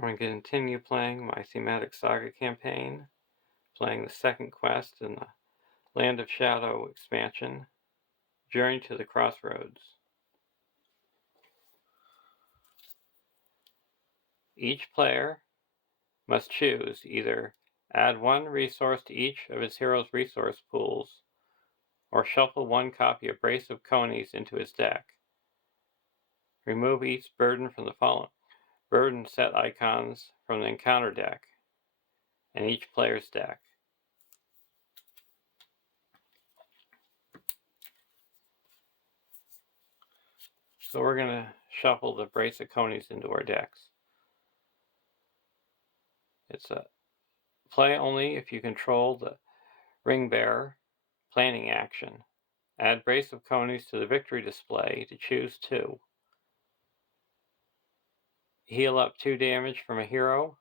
I'm going to continue playing my thematic saga campaign, playing the second quest in the Land of Shadow expansion, Journey to the Crossroads. Each player must choose either add one resource to each of his hero's resource pools, or shuffle one copy of Brace of Conies into his deck. Remove each burden from the following burden set icons from the encounter deck and each player's deck. So we're going to shuffle the Brace of Conies into our decks. It's a play only if you control the ring bearer planning action. Add Brace of Conies to the victory display to choose 2. Heal up 2 damage from a hero.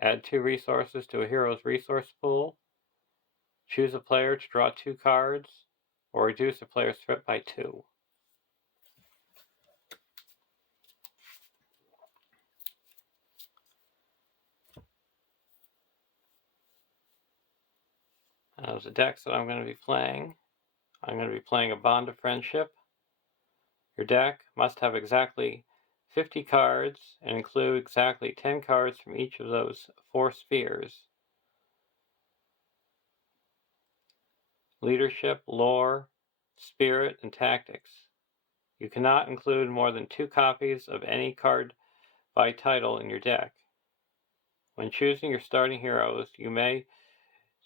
Add 2 resources to a hero's resource pool. Choose a player to draw 2 cards, or reduce a player's threat by 2. The decks that I'm going to be playing, I'm going to be playing a Bond of Friendship. Your deck must have exactly 50 cards and include exactly 10 cards from each of those 4 spheres. Leadership, lore, spirit, and tactics. You cannot include more than 2 copies of any card by title in your deck. When choosing your starting heroes, you may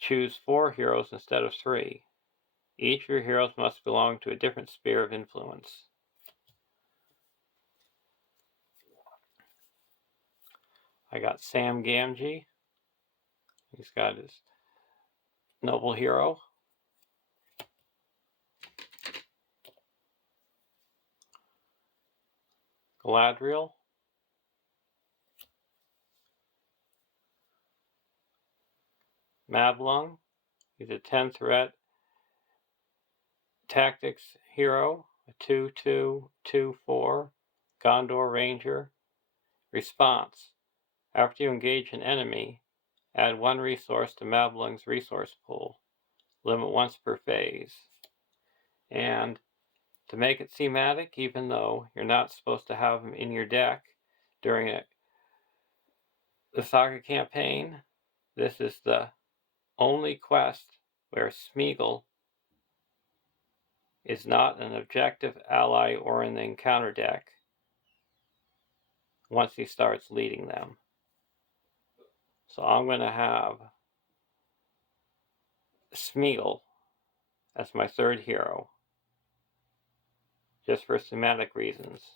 choose 4 heroes instead of 3. Each of your heroes must belong to a different sphere of influence. I got Sam Gamgee. He's got his noble hero. Galadriel. Mablung. He's a 10 threat tactics hero, a 2/2/2/4 Gondor Ranger. Response. After you engage an enemy, add 1 resource to Mablung's resource pool. Limit once per phase. And to make it thematic, even though you're not supposed to have them in your deck during the saga campaign, this is the only quest where Smeagol is not an objective ally or in the encounter deck once he starts leading them. So I'm going to have Smeagol as my 3rd hero, just for thematic reasons.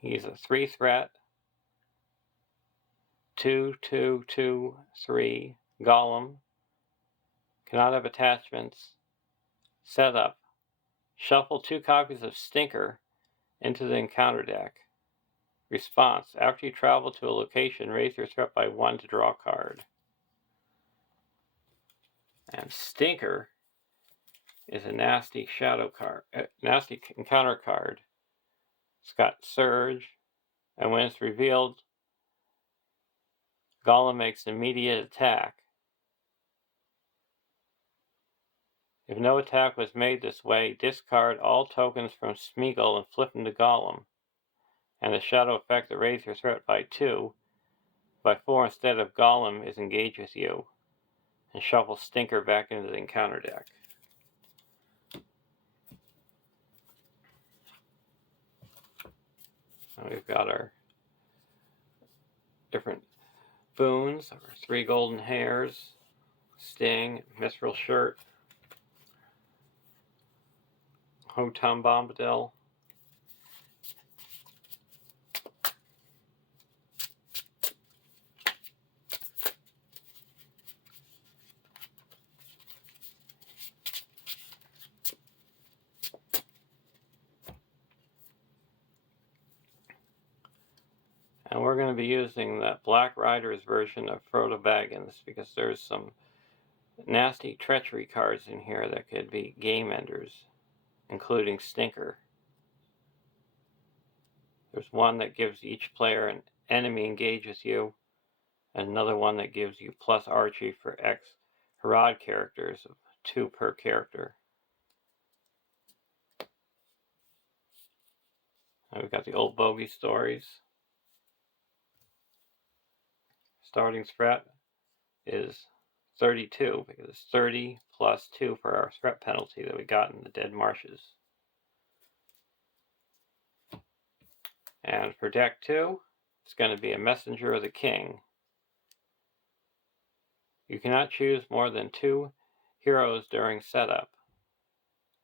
He's a 3 threat, 2/2/2/3 Golem. Cannot have attachments. Setup. Shuffle 2 copies of Stinker into the encounter deck. Response. After you travel to a location, raise your threat by 1 to draw a card. And Stinker is a nasty shadow card, nasty encounter card. It's got Surge, and when it's revealed, Golem makes an immediate attack. If no attack was made this way, discard all tokens from Smeagol and flip them to Golem. And the shadow effect that raises your threat by 2, by 4 instead of Golem is engaged with you. And shuffle Stinker back into the encounter deck. And we've got our different boons, our 3 golden hairs, Sting, Mithril Shirt, Hotum Bombadil, and we're going to be using the Black Riders version of Frodo Baggins because there's some nasty treachery cards in here that could be game enders, including Stinker. There's one that gives each player an enemy engages you, and another one that gives you plus archery for X Herod characters of 2 per character. And we've got the old bogey stories. Starting threat is 32 because it's 30 plus 2 for our threat penalty that we got in the Dead Marshes. And for deck 2, it's going to be a Messenger of the King. You cannot choose more than 2 heroes during setup.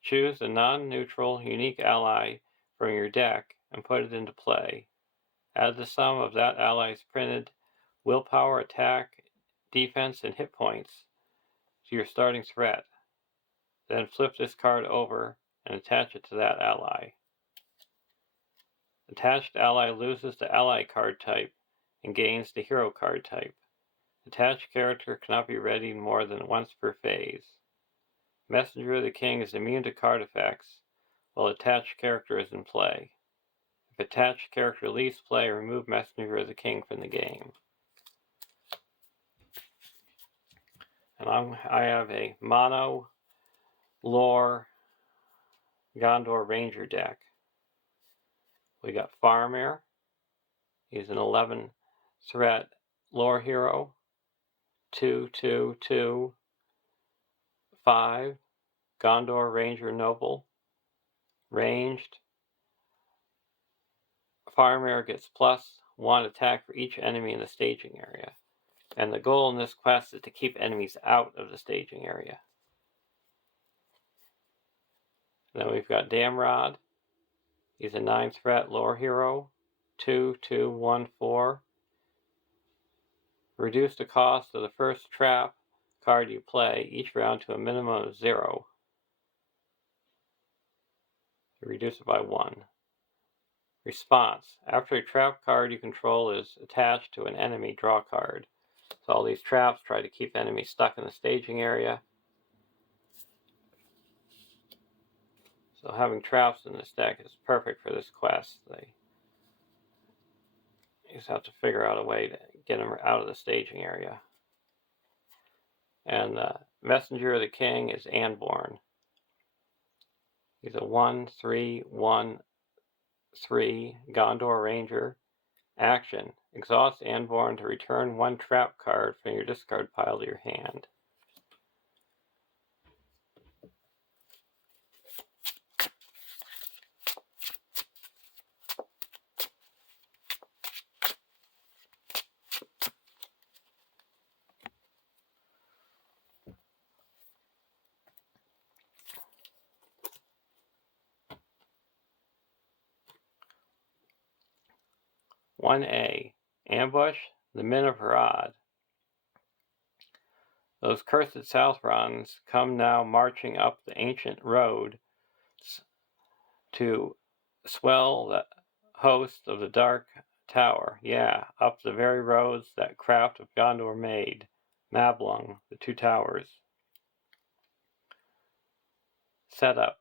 Choose a non-neutral unique ally from your deck and put it into play. Add the sum of that ally's printed willpower, attack, defense, and hit points to your starting threat. Then flip this card over and attach it to that ally. Attached ally loses the ally card type and gains the hero card type. Attached character cannot be readied more than once per phase. Messenger of the King is immune to card effects while attached character is in play. If attached character leaves play, remove Messenger of the King from the game. And I have a mono lore Gondor Ranger deck. We got Faramir. He's an 11 threat lore hero. 2/2/2/5 Gondor Ranger Noble. Ranged. Faramir gets +1 attack for each enemy in the staging area. And the goal in this quest is to keep enemies out of the staging area. Then we've got Damrod. He's a 9 threat lore hero. 2/2/1/4. Reduce the cost of the first trap card you play each round to a minimum of 0. Reduce it by 1. Response. After a trap card you control is attached to an enemy, draw a card. So all these traps try to keep enemies stuck in the staging area. So having traps in this deck is perfect for this quest. You just have to figure out a way to get them out of the staging area. And Messenger of the King is Anborn. He's a 1/3/1/3 Gondor Ranger. Action. Exhaust Anborn to return 1 trap card from your discard pile to your hand. "1A. Ambush the Men of Harad. Those cursed Southrons come now marching up the ancient road to swell the host of the Dark Tower. Yeah, up the very roads that craft of Gondor made. Mablung, the 2 towers. Setup.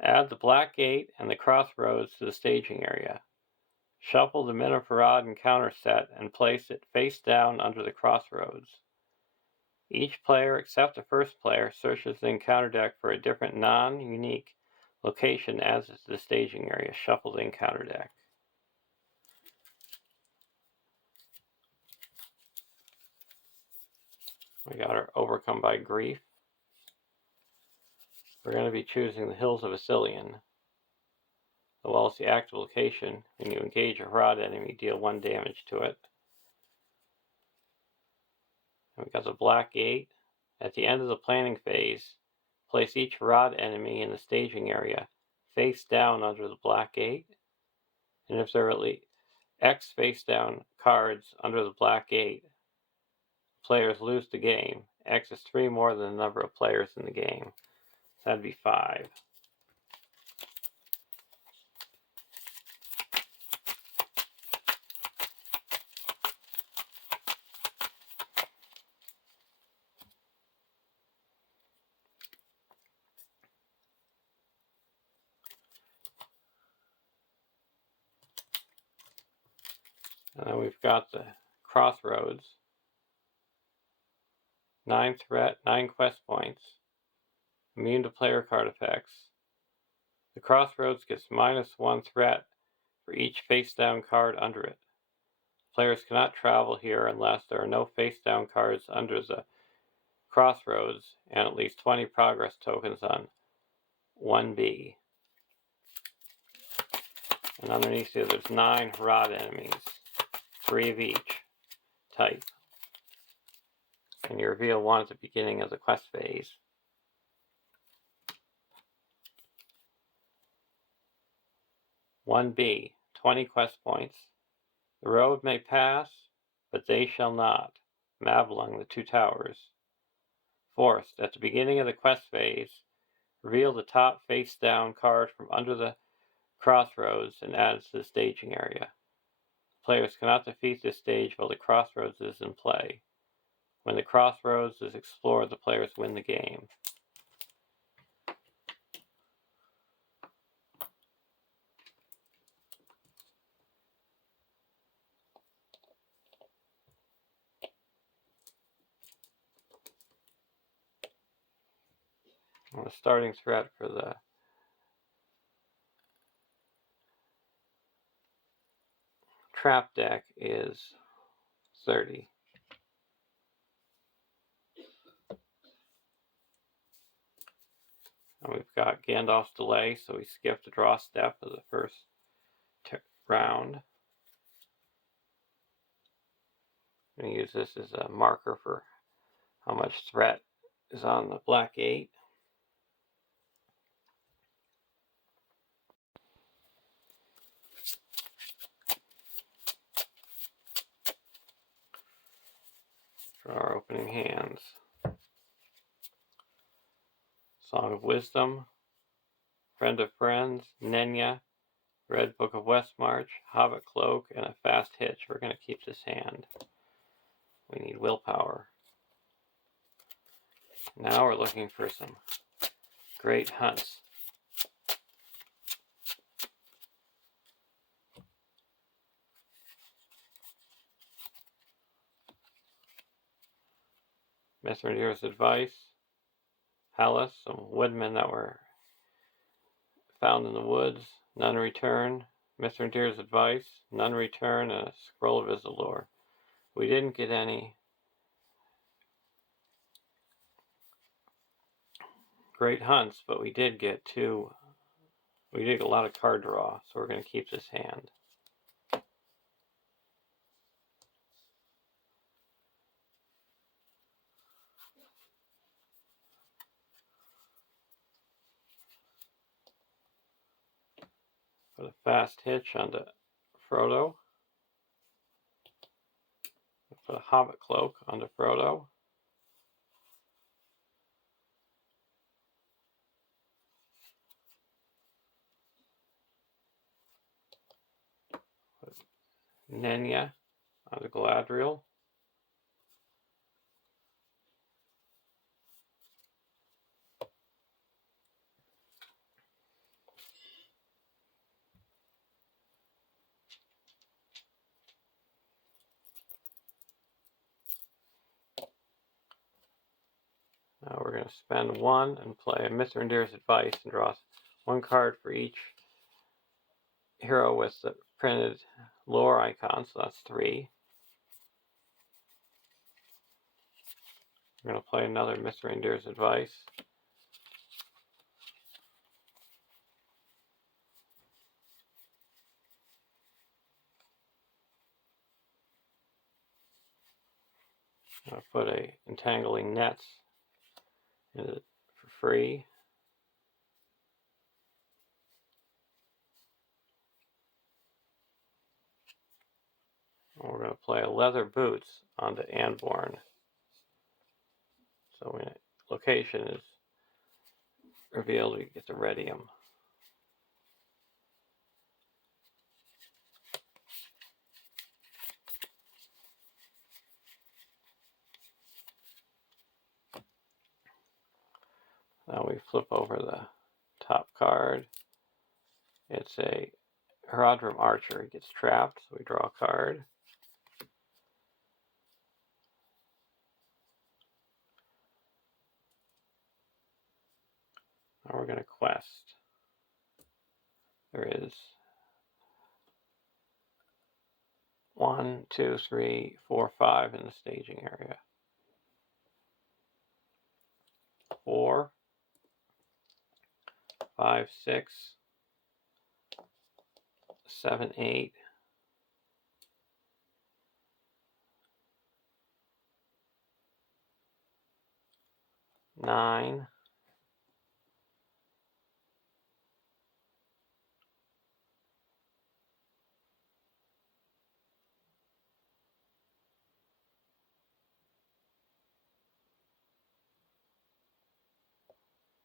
Add the Black Gate and the Crossroads to the staging area. Shuffle the Men of Harad encounter set and place it face down under the crossroads. Each player except the first player searches the encounter deck for a different non-unique location as is the staging area. Shuffle the encounter deck." We got our Overcome by Grief. We're going to be choosing the Hills of Ithilien. While it's the active location, when you engage a Harad enemy, deal 1 damage to it. And we got the Black Gate. At the end of the planning phase, place each Harad enemy in the staging area face down under the Black Gate. And if there are at least X face down cards under the Black Gate, players lose the game. X is 3 more than the number of players in the game. So that'd be 5. And then we've got the crossroads. 9 threat, 9 quest points. Immune to player card effects. The crossroads gets -1 threat for each face-down card under it. Players cannot travel here unless there are no face-down cards under the crossroads and at least 20 progress tokens on 1B. And underneath here there's 9 Harad enemies, 3 of each type. And you reveal one at the beginning of the quest phase. (1B) 20 quest points. The road may pass, but they shall not. Map along the 2 towers. Forced, at the beginning of the quest phase, reveal the top face-down card from under the crossroads and add it to the staging area. Players cannot defeat this stage while the crossroads is in play. When the crossroads is explored, the players win the game. And the starting threat for the trap deck is 30. And we've got Gandalf's delay, so we skip the draw step of the first round. I'm going to use this as a marker for how much threat is on the black 8. For our opening hands. Song of Wisdom, Friend of Friends, Nenya, Red Book of Westmarch, Hobbit Cloak, and a Fast Hitch. We're going to keep this hand. We need willpower. Now we're looking for some great hunts. Mithrandir's Advice, Hallis, some woodmen that were found in the woods, none return. Mithrandir's Advice, none return, and a Scroll of Isildur. We didn't get any great hunts, but we did get a lot of card draw, so we're going to keep this hand. Put a Fast Hitch onto Frodo. Put a Hobbit Cloak onto Frodo. Put Nenya onto Galadriel. Now we're going to spend 1 and play Mithrandir's Advice and draw 1 card for each hero with the printed lore icon, so that's 3. We're going to play another Mithrandir's Advice. I'll put a Entangling Nets in it for free. And we're going to play a Leather Boots onto Anborn. So when location is revealed, we get the Redium. Now we flip over the top card. It's a Haradrim Archer. He gets trapped, so we draw a card. Now we're going to quest. There is 1, 2, 3, 4, 5 in the staging area. 4, 5, 6, 7, 8, 9,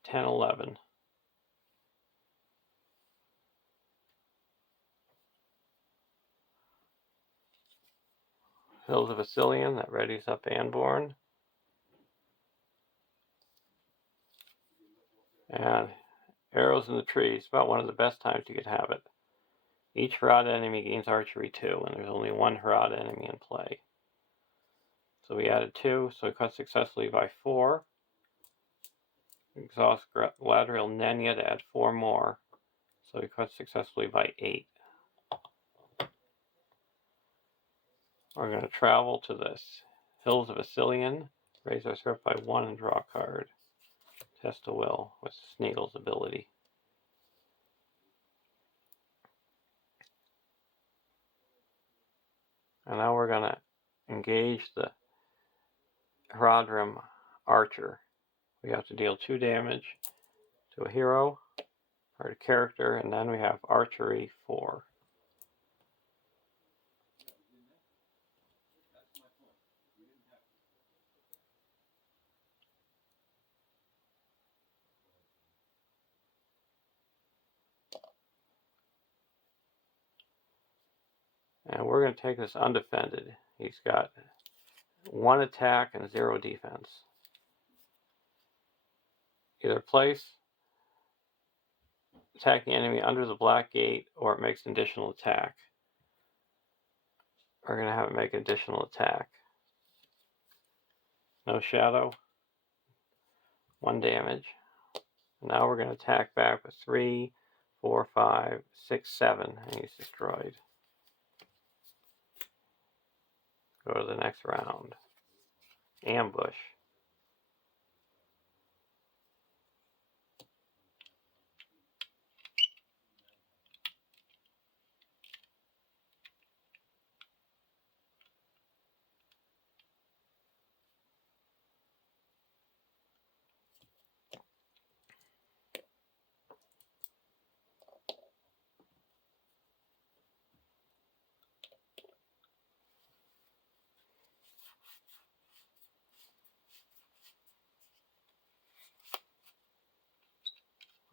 10, 11. Hills of Vasilian, that readies up Anborn. And Arrows in the Trees, about one of the best times you could have it. Each Harada enemy gains archery 2, and there's only one Harada enemy in play. So we added 2, so we cut successfully by 4. Exhaust Galadriel Nenya to add 4 more, so we cut successfully by 8. We're going to travel to this Hills of Vasilian, raise our threat by 1 and draw a card. Test a will with Sneagle's ability. And now we're going to engage the Haradrim Archer. We have to deal 2 damage to a hero or a character, and then we have Archery 4. And we're going to take this undefended. He's got 1 attack and 0 defense. Either place attacking enemy under the black gate, or it makes an additional attack. We're going to have it make an additional attack. No shadow. 1 damage. Now we're going to attack back with 3, 4, 5, 6, 7, and he's destroyed. Go to the next round. Ambush.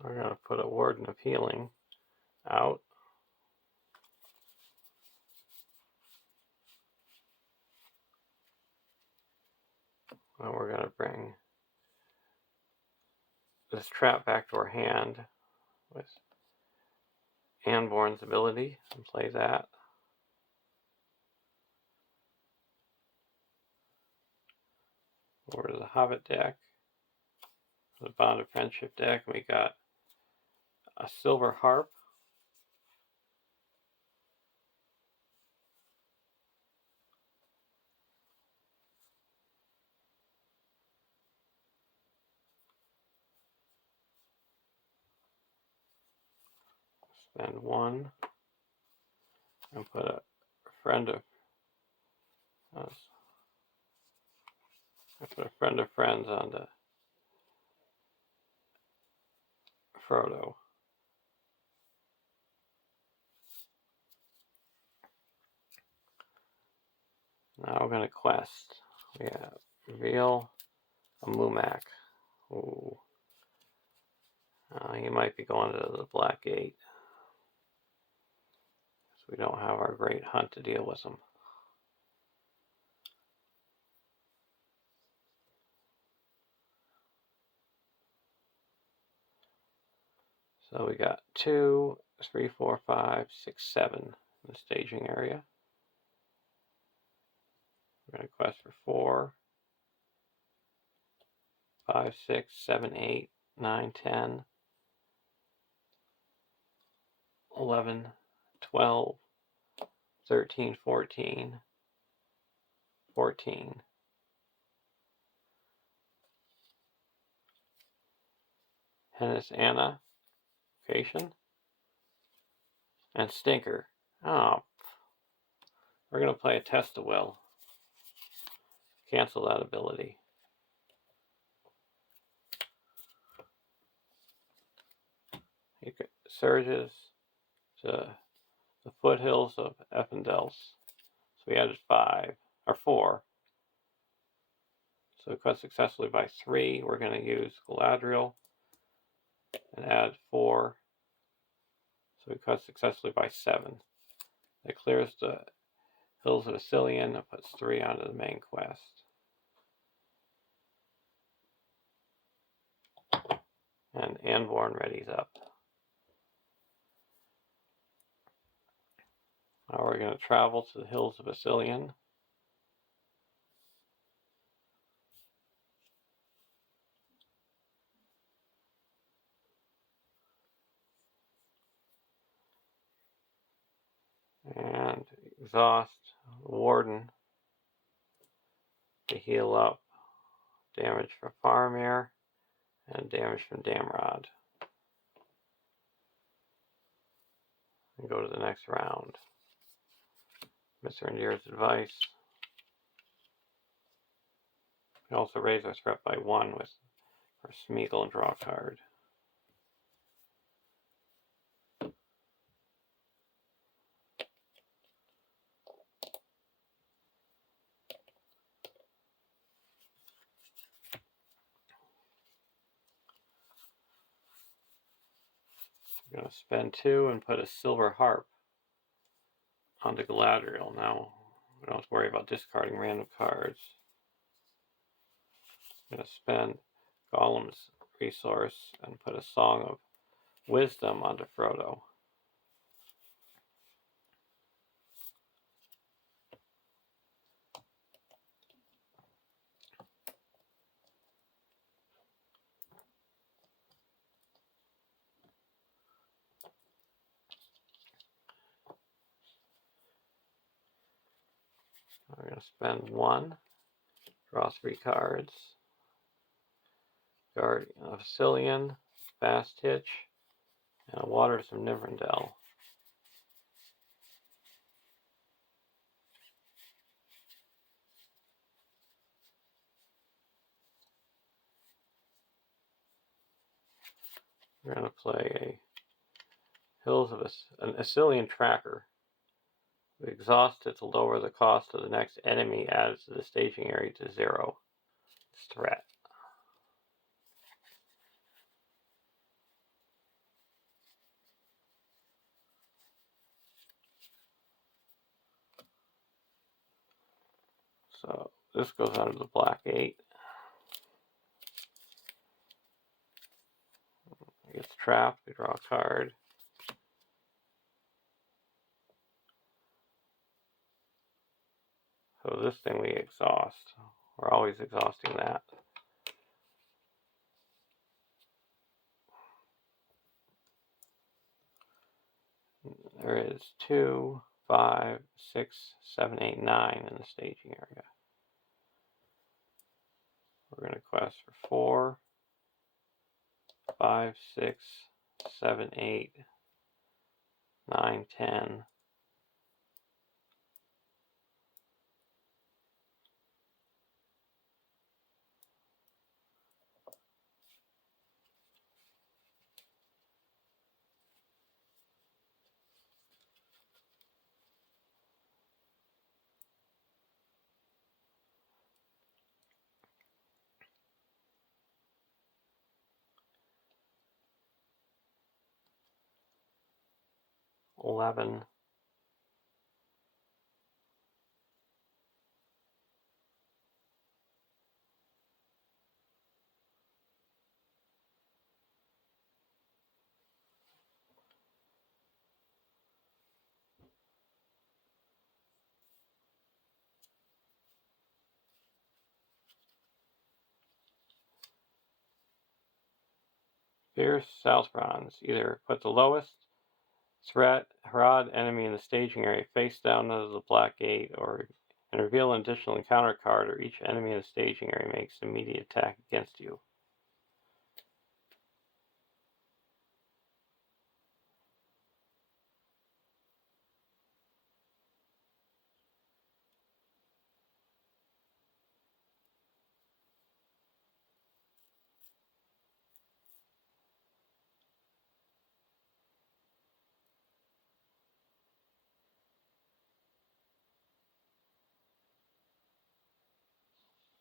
We're going to put a Warden of Healing out. And we're going to bring this trap back to our hand with Anborn's ability and play that. Over to the Hobbit deck. The Bond of Friendship deck, we got a Silver Harp. Spend 1 and put a friend of friends on the Frodo. Now we're going to quest. We have reveal a Mumak. Ooh. He might be going to the Black Gate. So we don't have our great hunt to deal with him. So we got 2, 3, 4, 5, 6, 7 in the staging area. We're going to quest for 4, 5, 6, 7, 8, 9, 10. 11, 12, 13, 14, 14. Hennis Anna, Cation, and Stinker. Oh, we're going to play a Test-a-Will. Cancel that ability. Surges to the foothills of Effendels. So we added 5, or 4. So we cut successfully by 3. We're going to use Galadriel and add 4. So we cut successfully by 7. It clears the Hills of Ithilien and puts 3 onto the main quest. And Anborn readies up. Now we're going to travel to the Hills of Ithilien. And exhaust Warden to heal up damage from Faramir and damage from Damrod. And go to the next round. Mr. Endear's advice. We also raise our threat by 1 with our Smeagol and draw a card. I'm going to spend 2 and put a Silver Harp onto Galadriel. Now we don't have to worry about discarding random cards. I'm going to spend Gollum's resource and put a Song of Wisdom onto Frodo. We're going to spend 1, draw 3 cards. Guardian of Ithilien, Fast Hitch, and a Waters of Nivrendell. We're going to play a Hills of an Ithilien Tracker. We exhaust it to lower the cost of the next enemy added to the staging area to 0. It's threat. So this goes under the black 8. It gets trapped, we draw a card. So this thing we exhaust. We're always exhausting that. There is 2, 5, 6, 7, 8, 9 in the staging area. We're going to quest for 4, 5, 6, 7, 8, 9, 10. $11. Fierce South Bronze. Either put the lowest Threat, Harad, enemy in the staging area, face down under the black gate, and reveal an additional encounter card, or each enemy in the staging area makes an immediate attack against you.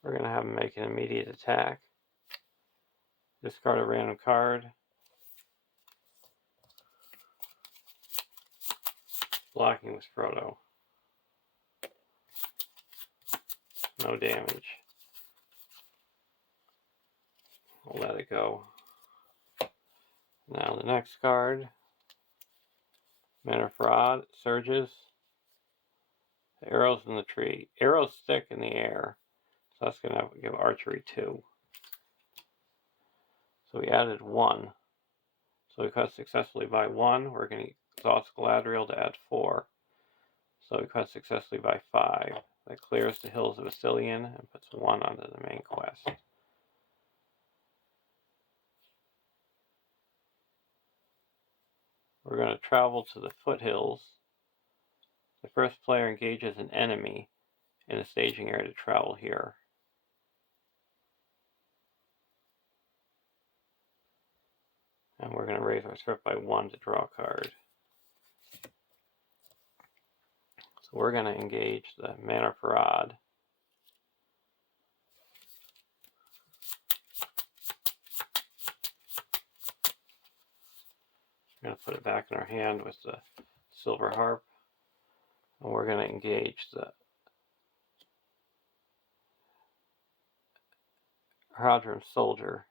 We're going to have him make an immediate attack. Discard a random card. Blocking with Frodo. No damage. We'll let it go. Now the next card. Men of Fraud, Surges. Arrows in the tree. Arrows stick in the air. So that's going to give archery 2. So we added 1. So we cut successfully by 1. We're going to exhaust Galadriel to add 4. So we cut successfully by 5. That clears the Hills of Astillion and puts 1 onto the main quest. We're going to travel to the foothills. The first player engages an enemy in the staging area to travel here. And we're going to raise our script by 1 to draw a card. So we're going to engage the Men of Farad. We're going to put it back in our hand with the Silver Harp. And we're going to engage the Haradrim Soldier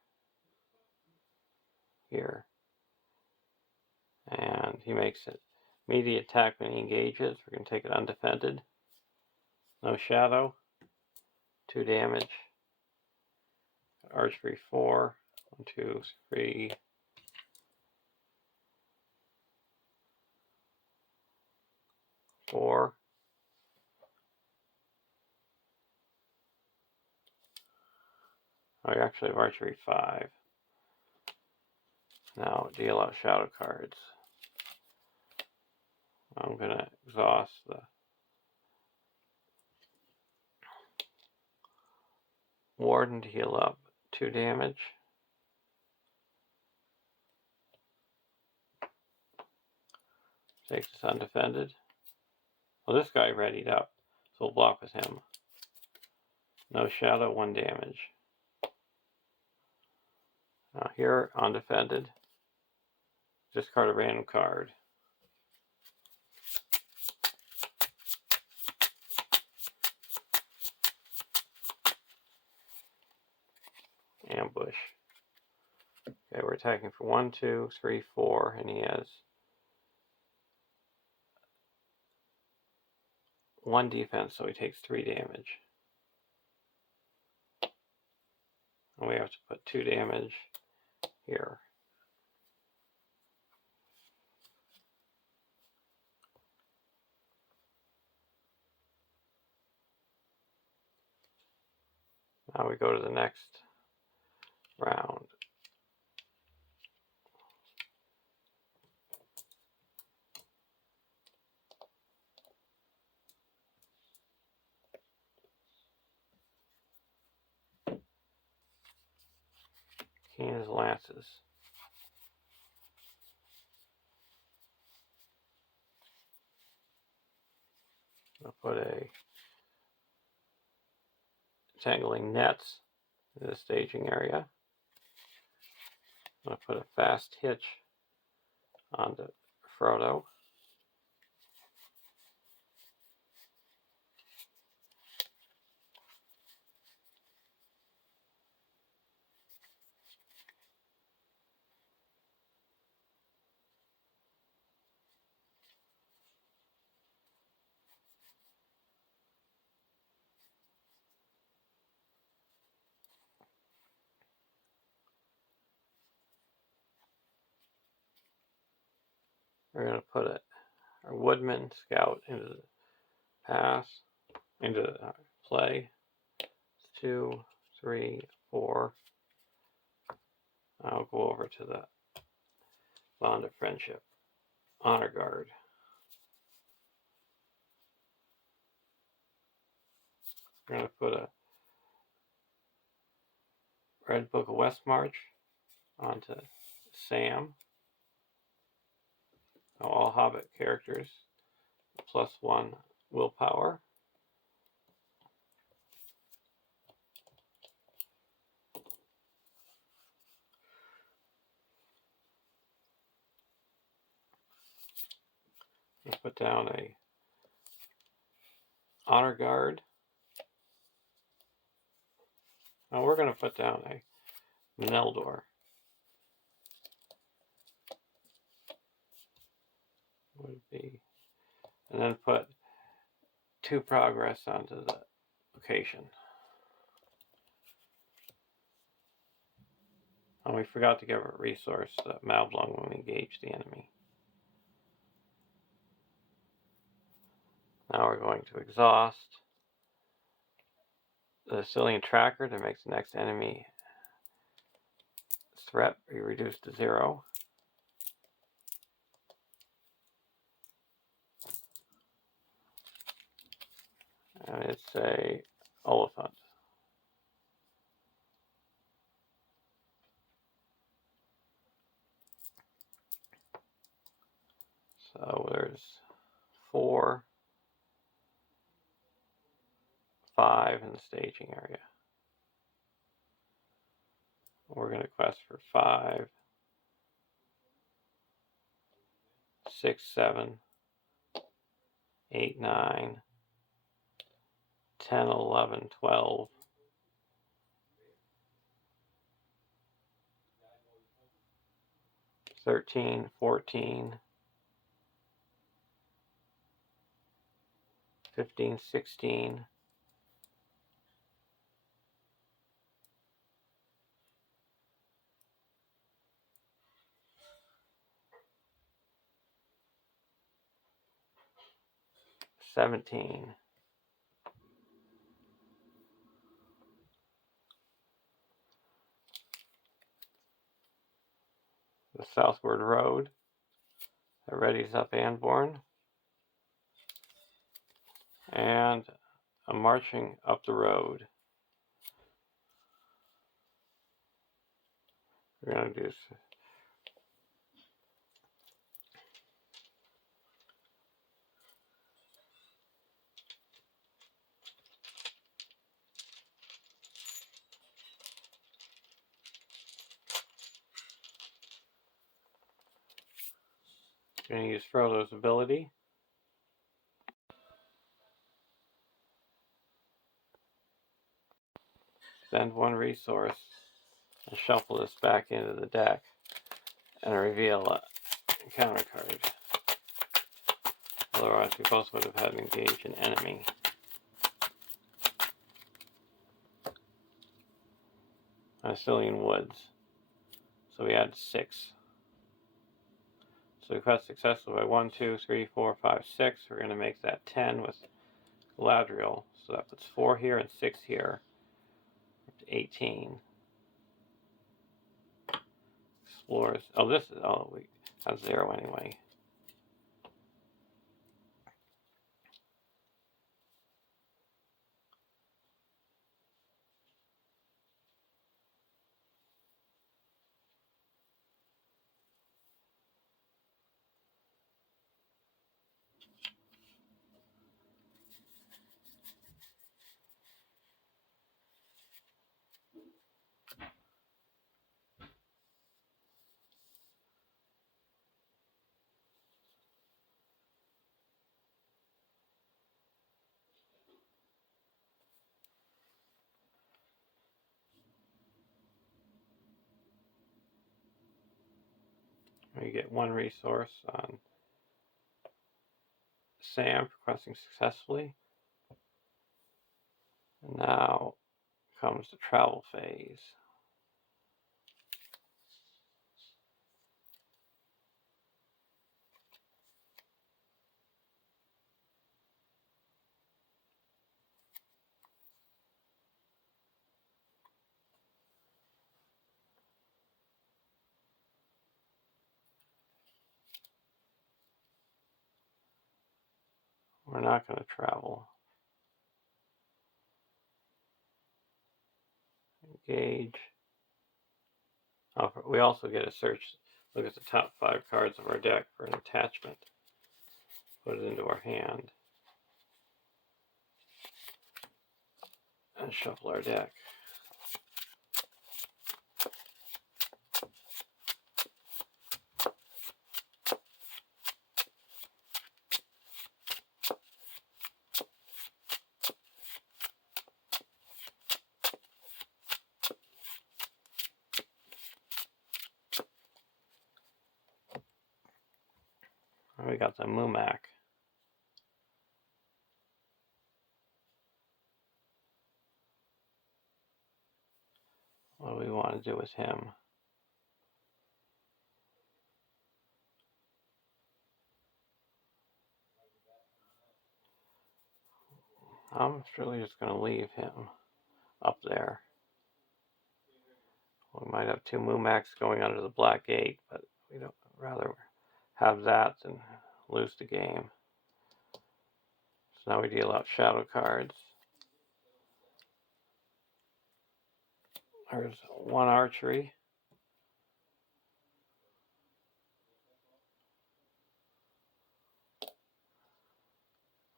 here. And he makes it immediate attack when he engages. We're going to take it undefended. No shadow. 2 damage. Archery 4. 1, 2, 3. 4. Oh, you actually have archery 5. Now deal out shadow cards. I'm going to exhaust the Warden to heal up 2 damage. Takes us undefended. Well, this guy readied up, so we'll block with him. No shadow, 1 damage. Now here, undefended. Discard a random card. Ambush. Okay, we're attacking for 1, 2, 3, 4, and he has 1 defense, so he takes 3 damage. And we have to put 2 damage here. Now we go to the next round. King of Lances. I'll put a Tangling Nets in the staging area. I'm going to put a Fast Hitch onto Frodo. We're going to put our Woodman Scout into the pass, into play. 2, 3, 4. I'll go over to the Bond of Friendship. Honor Guard. We're going to put a Red Book of Westmarch onto Sam. Now all Hobbit characters +1 willpower. Let's put down a Honor Guard. Now we're going to put down a Meneldor. Would be, and then put 2 progress onto the location. And we forgot to give a resource Mablung when we engage the enemy. Now we're going to exhaust the Sicilian Tracker to make the next enemy threat be reduced to 0. And it's a Oliphant. So there's 4, 5 in the staging area. We're going to quest for 5, 6, 7, 8, 9, 10, 11, 12. 13, 14, 15, 16, 17. The southward road that readies up Anborn. And I'm marching up the road. We're going to do going to use Frodo's ability. Spend 1 resource and shuffle this back into the deck and reveal a counter card. Otherwise, we both would have had to engage an enemy. Sicilian Woods. So we add 6. So we quest successfully by 1, 2, 3, 4, 5, 6. We're going to make that 10 with Galadriel. So that puts 4 here and 6 here. 18. Explores. Oh, this is. Oh, we have 0 anyway. We get 1 resource on Sam for questing successfully. And now comes the travel phase. We're not going to travel. Engage. Oh, we also get a search. Look at the top 5 cards of our deck for an attachment. Put it into our hand. And shuffle our deck. We got the Mumak. What do we want to do with him? I'm surely just going to leave him up there. We might have 2 Mumaks going under the black gate, but we don't rather have that than lose the game. So now we deal out shadow cards. There's 1 archery.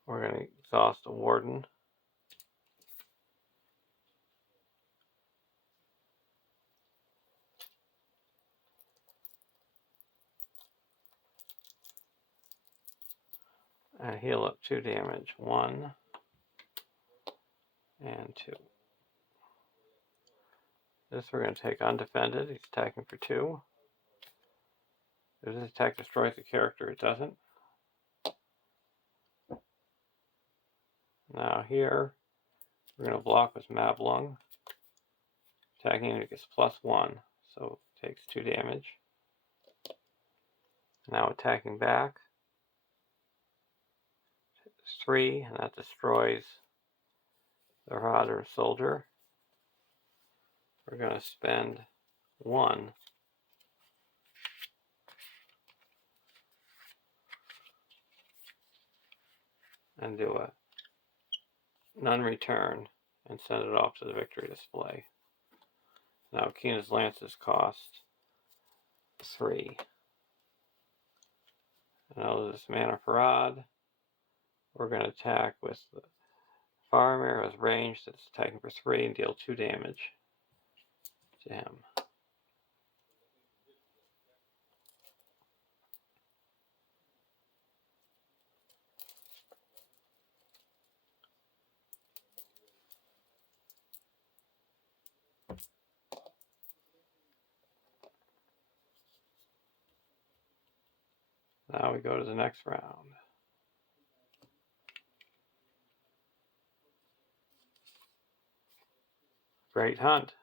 We're going to exhaust a warden. And heal up 2 damage. 1 and 2. This we're going to take undefended. He's attacking for 2. If this attack destroys the character, it doesn't. Now here, we're going to block with Mablung. Attacking it gets +1, so it takes 2 damage. Now attacking back. 3, and that destroys the Marauder Soldier. We're going to spend 1. And do a none return and send it off to the victory display. Now Keena's Lances cost 3. Now this Mana Parade, we're going to attack with the Farm Arrow's range that's attacking for 3 and deal 2 damage to him. Now we go to the next round. Great Hunt.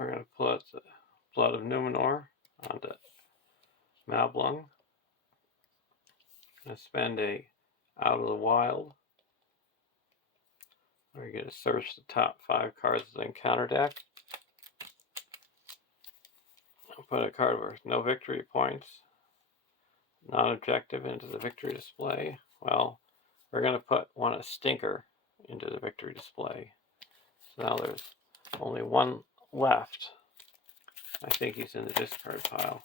We're going to put the Blood of Numenor onto Mablung. Going to spend a Out of the Wild. We're going to search the top 5 cards of the encounter deck. I'll put a card with no victory points, non-objective, into the victory display. Well, we're going to put a stinker into the victory display. So now there's only 1 left. I think he's in the discard pile.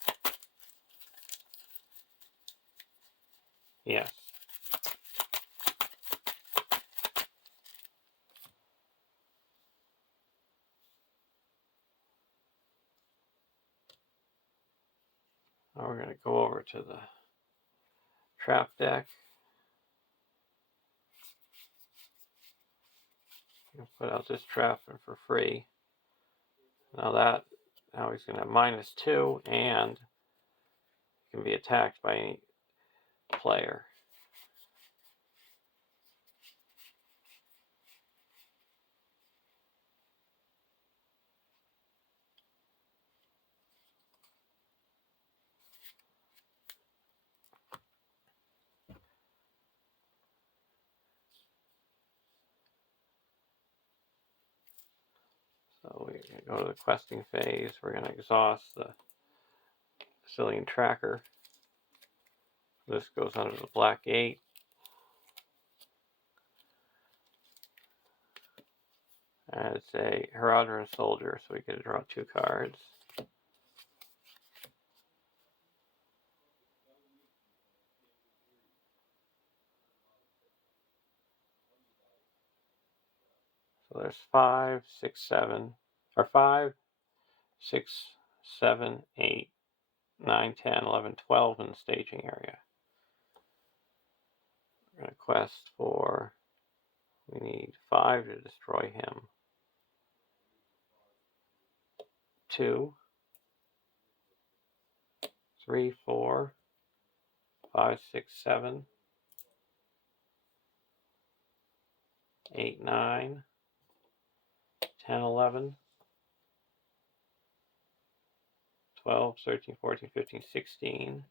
Yes. Now we're going to go over to the trap deck. Put out this trap for free. Now he's going to have -2 and can be attacked by any player. So we go to the questing phase. We're going to exhaust the Sicilian tracker. This goes under the black gate. And it's a Heraldry and Soldier, so we get to draw 2 cards. So there's 5, 6, 7, or 5, 6, 7, 8, 9, 10, 11, 12 in the staging area. We're going to quest for, we need 5 to destroy him. 2, 3, 4, 5, 6, 7, 8, 9, 10, 11, 12, 13, 14, 15, 16.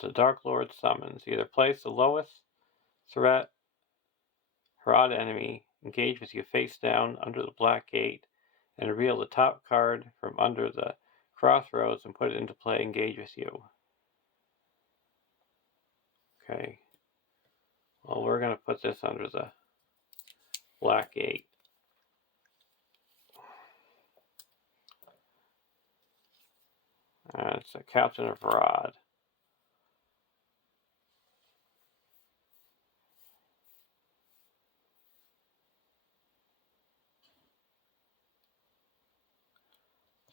The Dark Lord summons. Either place the lowest threat Harad enemy engage with you face down under the black gate and reveal the top card from under the crossroads and put it into play. Engage with you. Okay. Well, we're going to put this under the black gate. It's a Captain of Harad.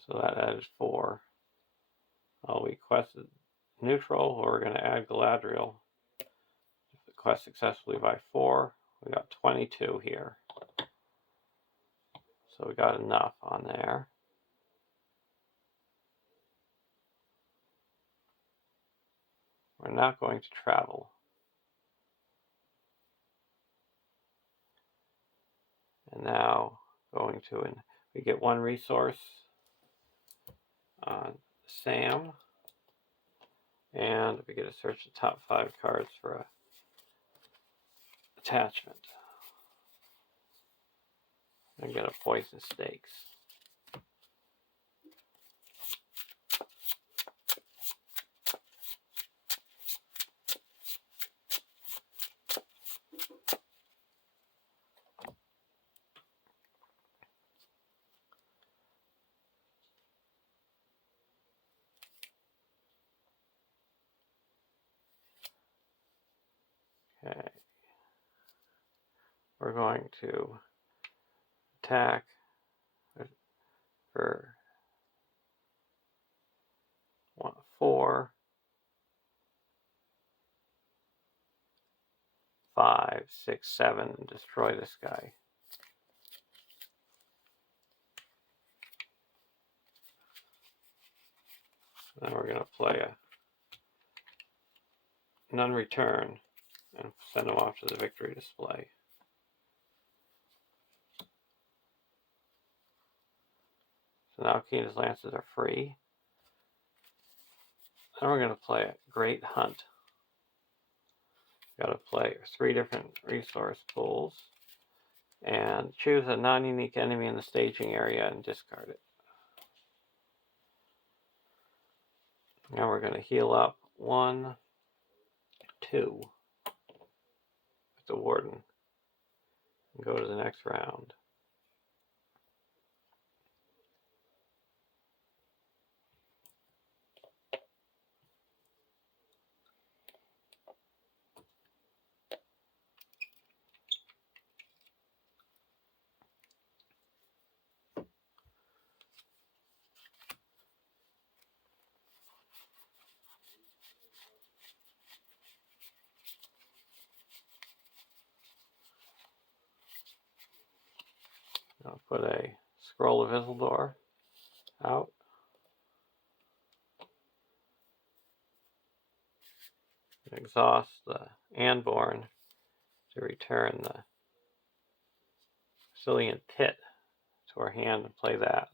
So that added 4. We quested neutral, we're going to add Galadriel. If the quest successfully by 4, we got 22 here. So we got enough on there. We're not going to travel. And now going to, and we get 1 resource on Sam. And we get to search the top 5 cards for a attachment. And get a Poison Stakes. Okay. We're going to attack for 4, 5, 6, 7, and destroy this guy. Then we're going to play a None Return and send him off to the victory display. So now Keena's Lances are free. Then we're going to play a Great Hunt. Got to play 3 different resource pools and choose a non-unique enemy in the staging area and discard it. Now we're going to heal up 1, 2 with the Warden and go to the next round. I'll put a scroll of Isildur out. Exhaust the Anborn to return the Sicilian Tit to our hand and play that.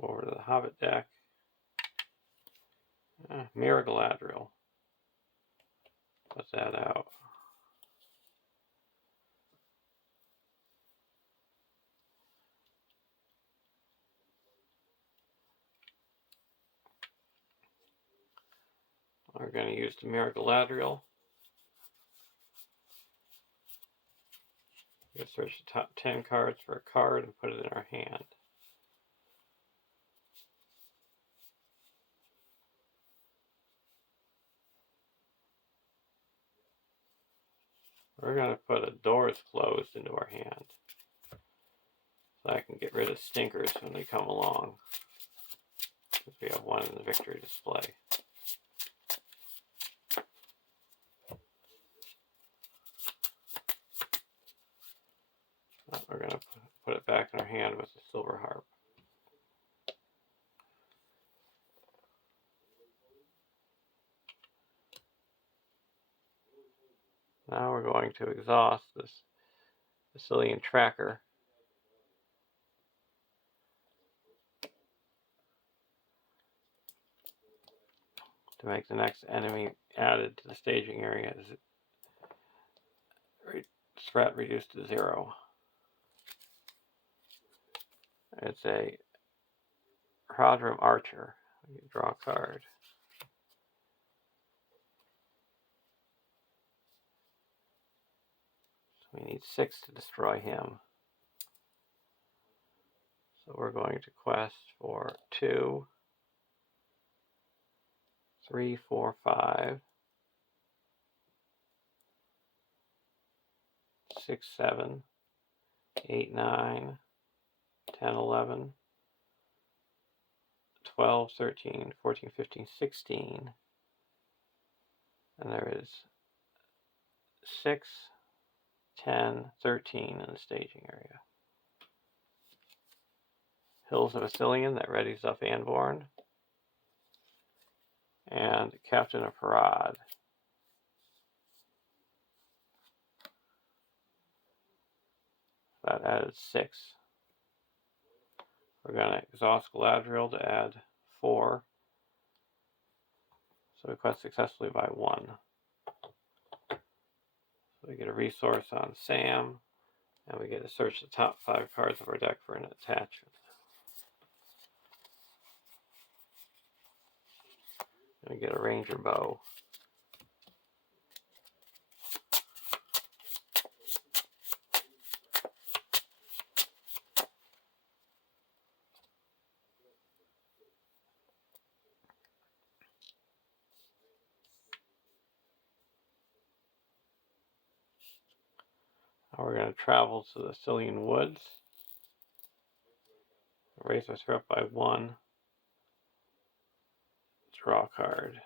Over to the Hobbit deck. Mirror Galadriel. Put that out. We're going to use the Mirror Galadriel. We'll search the top 10 cards for a card and put it in our hand. We're going to put a Doors Closed into our hand, so I can get rid of stinkers when they come along. Because we have one in the victory display. We're going to put it back in our hand with the Silver Harp. Now we're going to exhaust this Sicilian Tracker. To make the next enemy added to the staging area threat reduced to 0. It's a Hrodrum Archer. You draw a card. So we need 6 to destroy him. So we're going to quest for 2, 3, 4, 5, 6, 7, 8, 9, 10, 11, 12, 13, 14, 15, 16. And there is 6, 10, 13 in the staging area. Hills of Ithilien that readies up Anborn. And Captain of Harad. That added 6. We're going to exhaust Galadriel to add 4. So we quest successfully by 1. So we get a resource on Sam, and we get to search the top 5 cards of our deck for an attachment. And we get a Ranger Bow. Now we're going to travel to the Cillian Woods. Raise our threat by 1. Draw a card.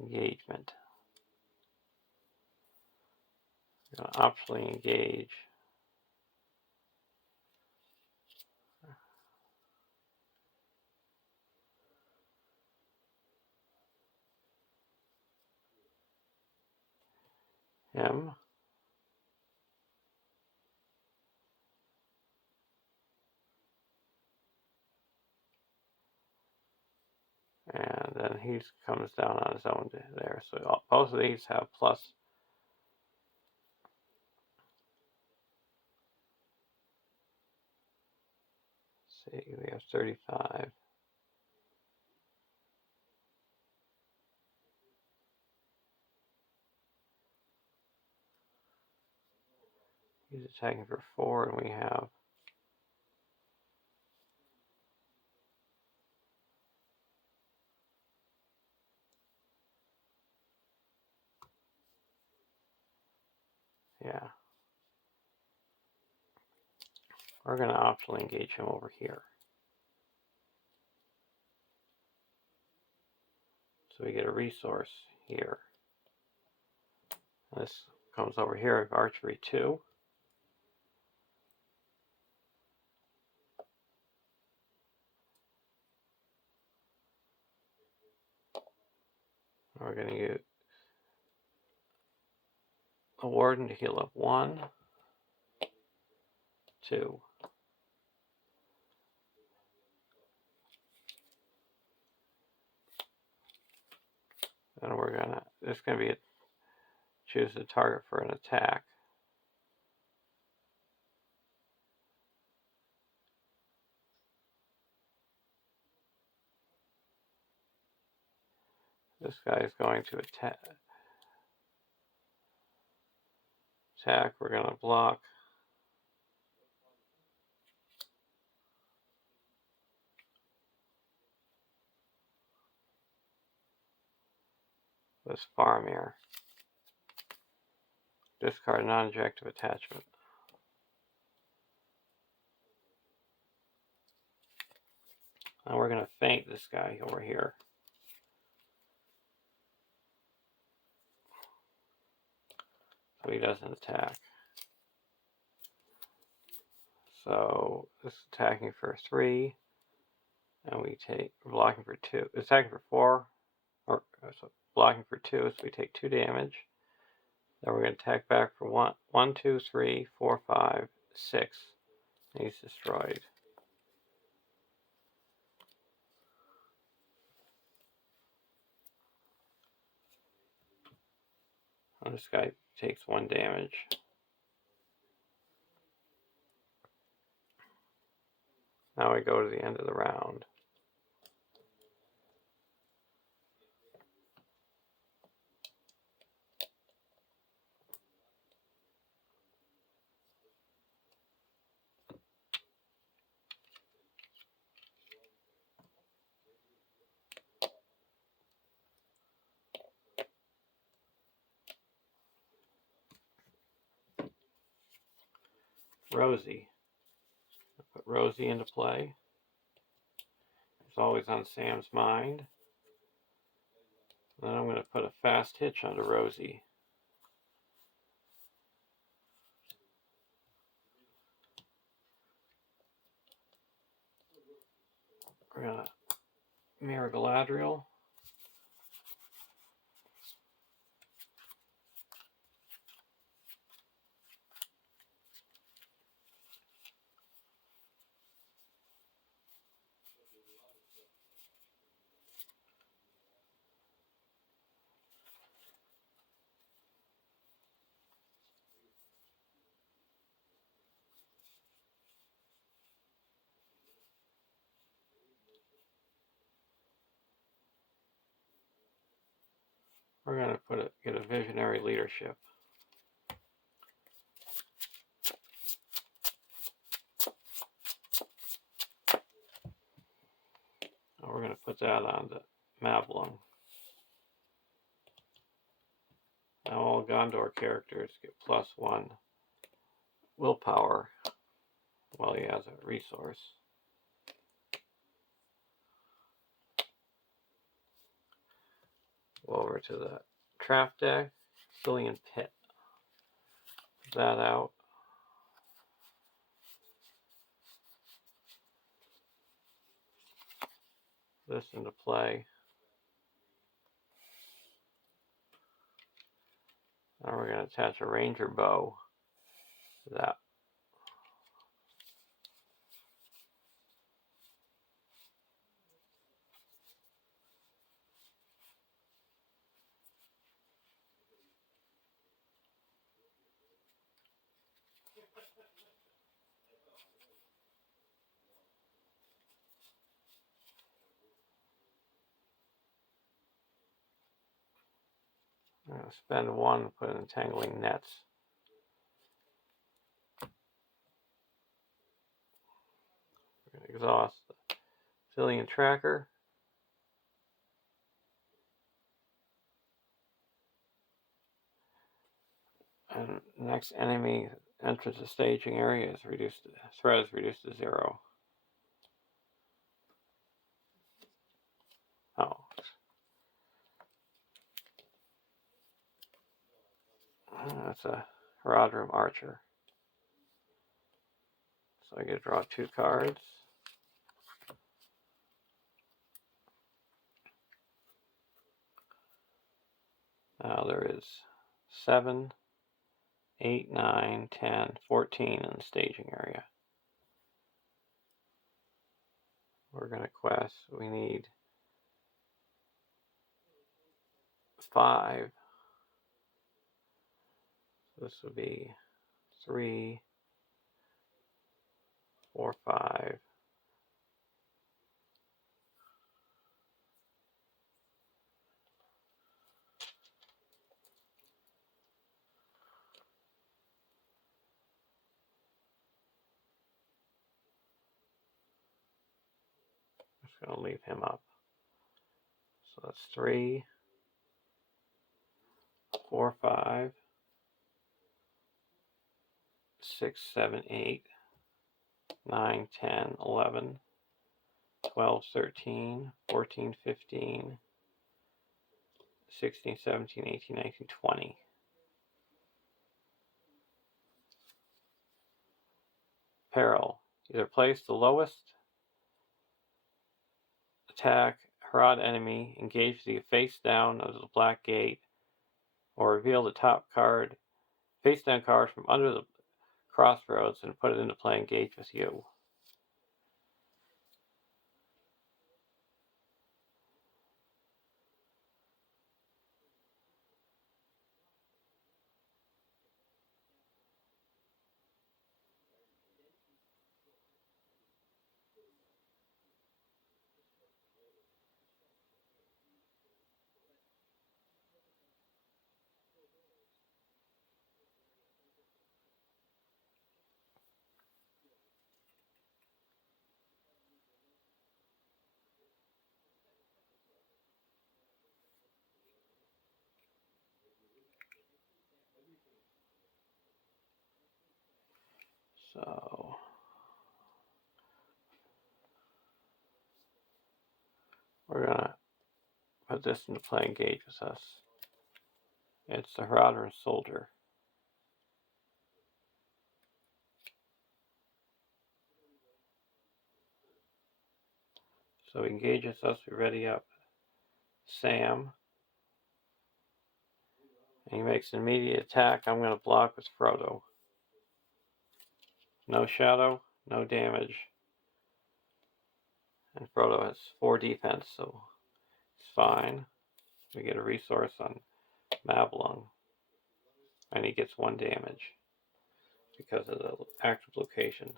Engagement. We're going to optionally engage him. And then he comes down on his own there. So both of these have plus. Let's see, we have 35. He's attacking for 4, and we have Yeah. We're going to optionally engage him over here. So we get a resource here. This comes over here at archery 2. We're going to use a warden to heal up 1, 2. And we're going to, this is going to be choose the target for an attack. This guy is going to attack. We're going to block. This farm here. Discard non-objective attachment. And we're going to feint this guy over here. So he doesn't attack. So this is attacking for 3. And we take, blocking for 2. It's attacking for 4. Or so blocking for 2, so we take 2 damage. Then we're going to attack back for 1, 2, 3, 4, 5, 6. And he's destroyed. And this guy takes 1 damage. Now we go to the end of the round. Rosie. Put Rosie into play. It's always on Sam's mind. Then I'm going to put a fast hitch onto Rosie. We're going to mirror Galadriel. We're going to get a visionary leadership. And we're going to put that on the Mablung. Now all Gondor characters get +1 willpower while he has a resource. Go over to the trap deck, Cillian Pit. Put that out. This into play. Now we're going to attach a ranger bow to that. I'm going to spend 1 and put entangling nets. We're going to exhaust the Cillian tracker. And next enemy enters the staging area is reduced. Threat is reduced to 0. Oh. That's a Rodrum Archer. So I get to draw 2 cards. Now there is 7, 8, 9, 10, 14 in the staging area. We're going to quest. We need 5. This would be 3, 4, 5. I'm just going to leave him up. So that's 3, 4, 5, 6, 7, 8, 9, 10, 11, 12, 13, 14, 15, 16, 17, 18, 19, 20. Peril. Either place the lowest attack Harad enemy, engage the face down of the black gate, or reveal the top card, face down card from under the crossroads and put it into play, engage with you. So we're gonna put this into play, engage with us. It's the Harad soldier. So he engages us, we ready up Sam. And he makes an immediate attack. I'm going to block with Frodo. No shadow, no damage. And Frodo has 4 defense, so it's fine. We get a resource on Mablung. And he gets 1 damage because of the active location.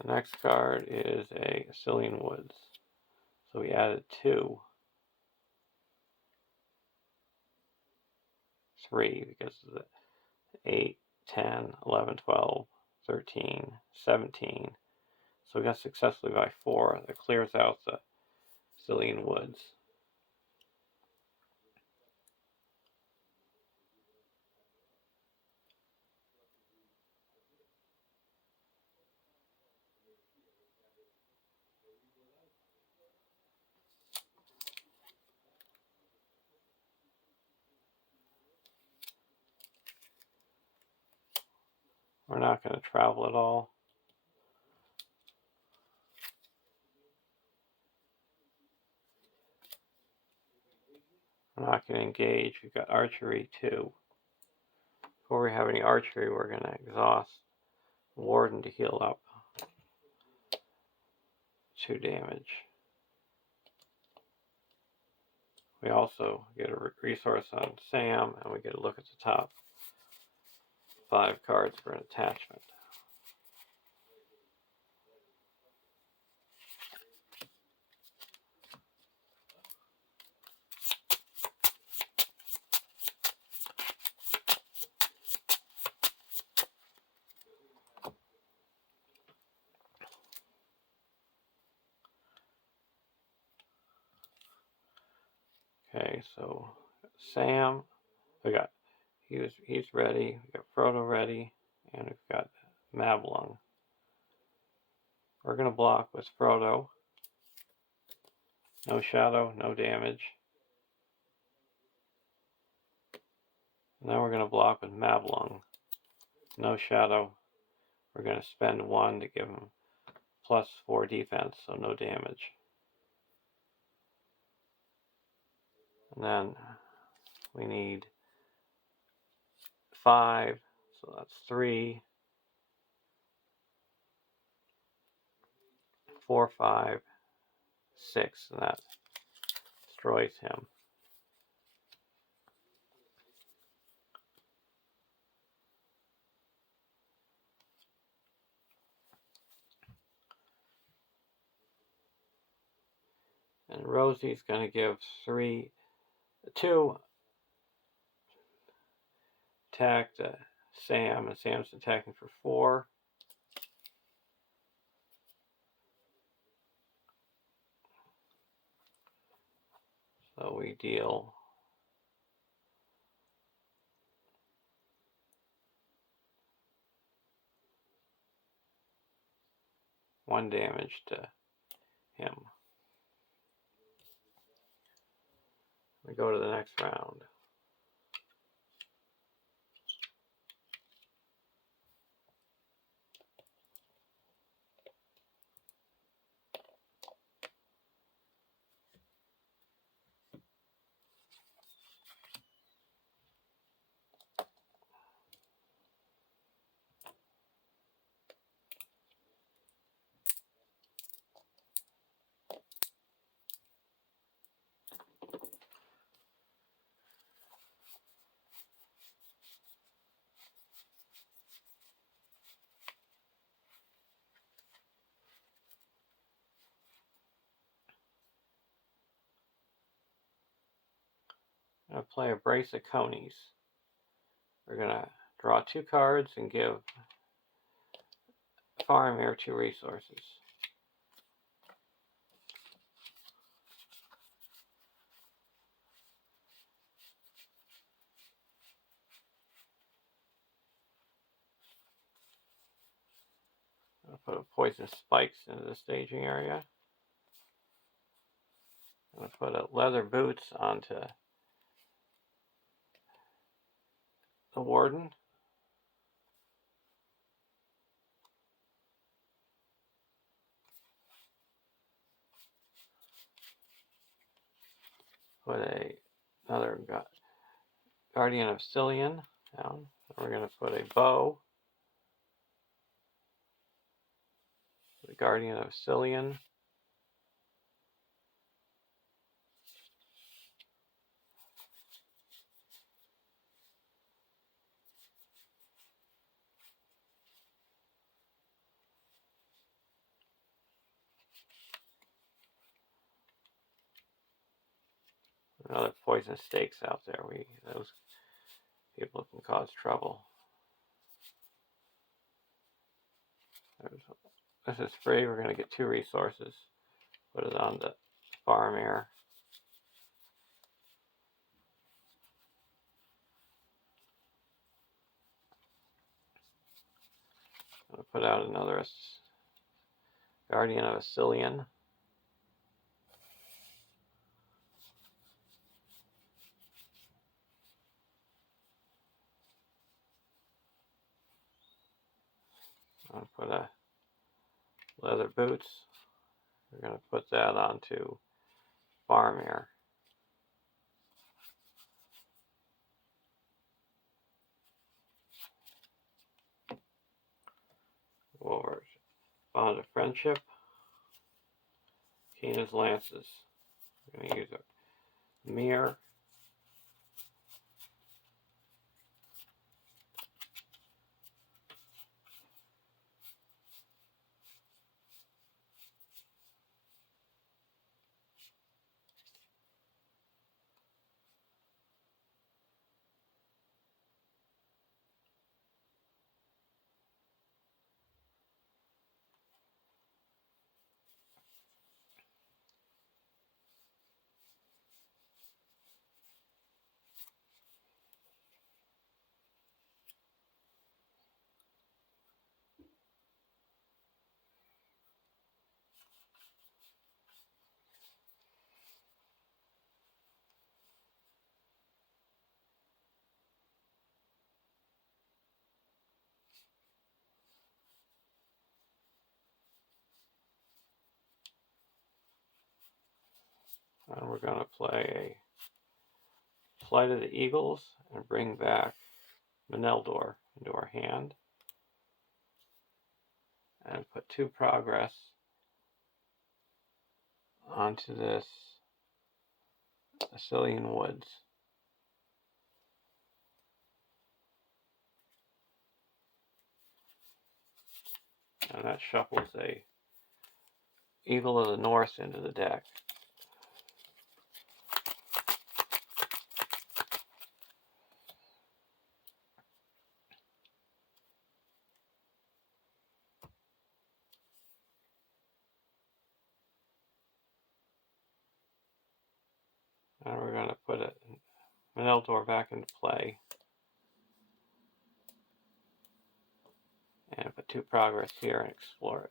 The next card is a Cillian Woods. So we added 2. 3 because of the 8, 10, 11, 12, 13, 17. So we got successfully by 4. That clears out the Cillian Woods. We're not going to travel at all. We're not going to engage. We've got archery too. Before we have any archery, we're going to exhaust Warden to heal up 2 damage. We also get a resource on Sam, and we get a look at the top 5 cards for an attachment. Okay, so Sam, he's ready. We got Frodo ready, and we've got Mablung. We're gonna block with Frodo. No shadow, no damage. Now we're gonna block with Mablung. No shadow. We're gonna spend 1 to give him +4 defense, so no damage. And then we need 5, so that's 3, 4, 5, 6, and that destroys him. And Rosie's going to give 2 attack to Sam, and Sam's attacking for 4. So we deal 1 damage to him. We go to the next round. I'm going to play a brace of conies. We're going to draw 2 cards and give Faramir 2 resources. I'll put a poison spikes into the staging area. I'm going to put a leather boots onto the warden. Put another Guardian of Cillian down. We're going to put a bow. The Guardian of Cillian. Another poison stakes out there. Those people can cause trouble. This is free. We're going to get 2 resources. Put it on the Faramir. I'm going to put out another Guardian of Cillian. I'm going to put a leather boots. We're going to put that onto Faramir. Over Bond of Friendship. Keena's Lances. We're going to use a mirror. And we're going to play a Flight of the Eagles and bring back Meneldor into our hand. And put 2 progress onto this Assylian Woods. And that shuffles a Eagle of the North into the deck. And we're going to put Meneldor back into play. And put 2 progress here and explore it.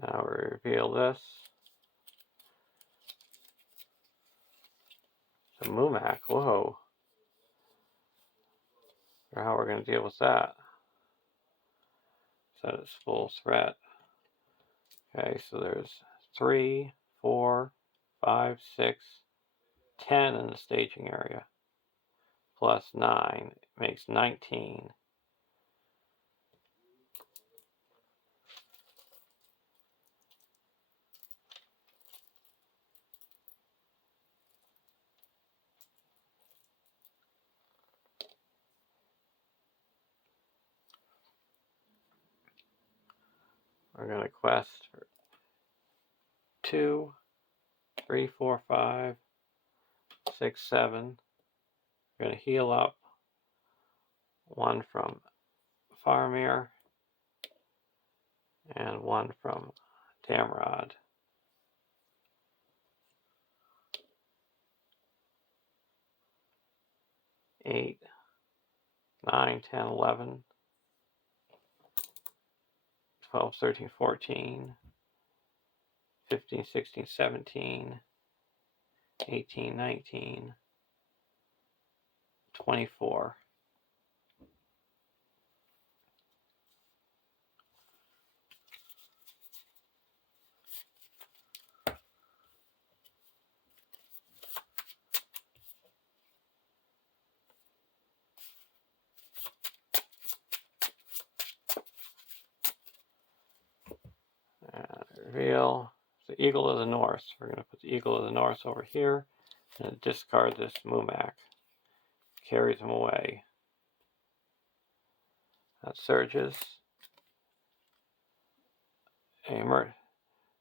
Now we reveal this. The Mumak, whoa. Or how we're going to deal with that. Set its full threat. Okay, so there's 3, 4, 5, 6, 10 in the staging area. Plus 9 makes 19. We're going to quest for 2, 3, 4, 5, 6, 7. We're going to heal up 1 from Faramir and 1 from Damrod. 8, 9, 10, 11, 12, 13, 14, 15, 16, 17, 18, 19, 24. Reveal the Eagle of the North. We're going to put the Eagle of the North over here and discard this Mumak. Carries him away. That surges.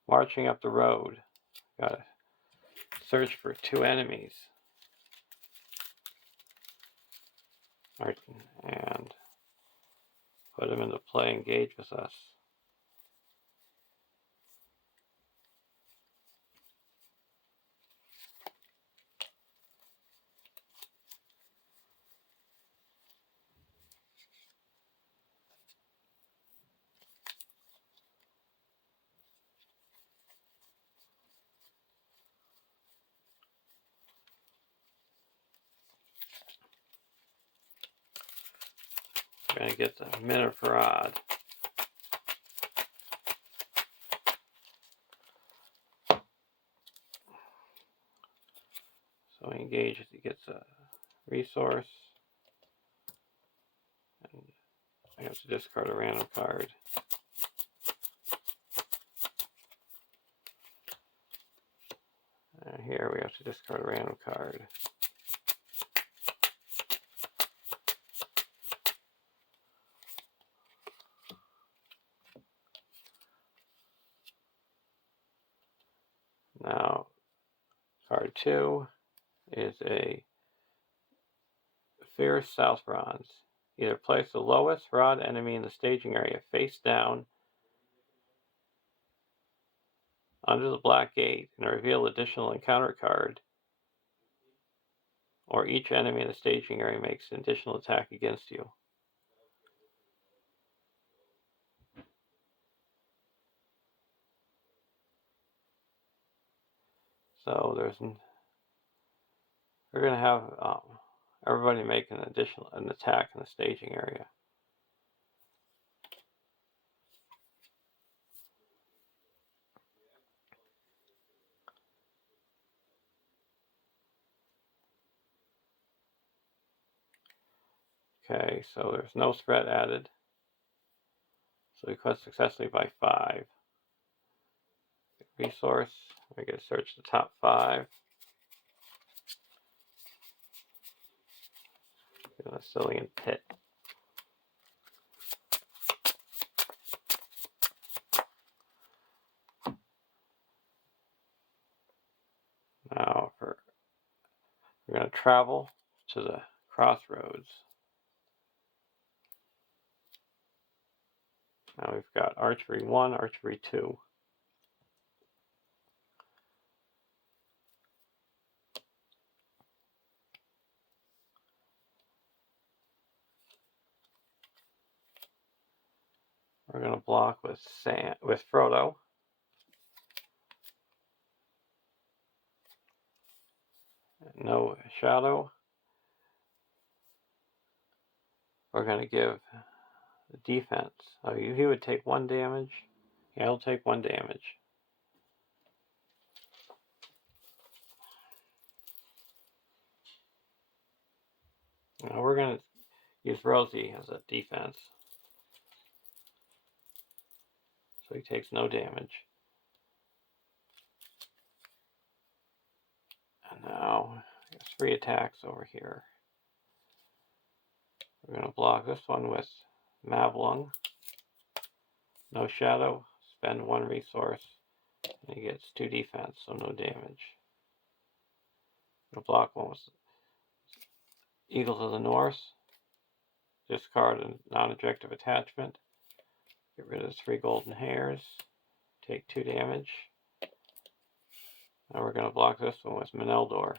Marching up the road. Got to search for 2 enemies. And put them into play, engage with us. We're going to get the Miniferad. So he engages, he gets a resource. And I have to discard a random card. And here we have to discard a random card. Now, card 2 is a Fierce South Bronze. Either place the lowest rod enemy in the staging area face down under the black gate and reveal additional encounter card, or each enemy in the staging area makes an additional attack against you. So we're going to have everybody make an attack in the staging area. Okay, so there's no threat added. So we quest successfully by 5. Resource, we're going to search the top 5. In a Cillian pit. Now we're going to travel to the crossroads. Now we've got archery 1, archery 2. We're going to block with Frodo. No shadow. We're going to give the defense. Oh, he would take 1 damage. Yeah, he'll take 1 damage. Now we're going to use Rosie as a defense. So he takes no damage. And now, 3 attacks over here. We're going to block this one with Mablung. No shadow. Spend 1 resource. And he gets 2 defense, so no damage. We'll block one with Eagles of the North. Discard a non-objective attachment. Get rid of 3 golden hairs. Take 2 damage. Now we're going to block this one with Meneldor.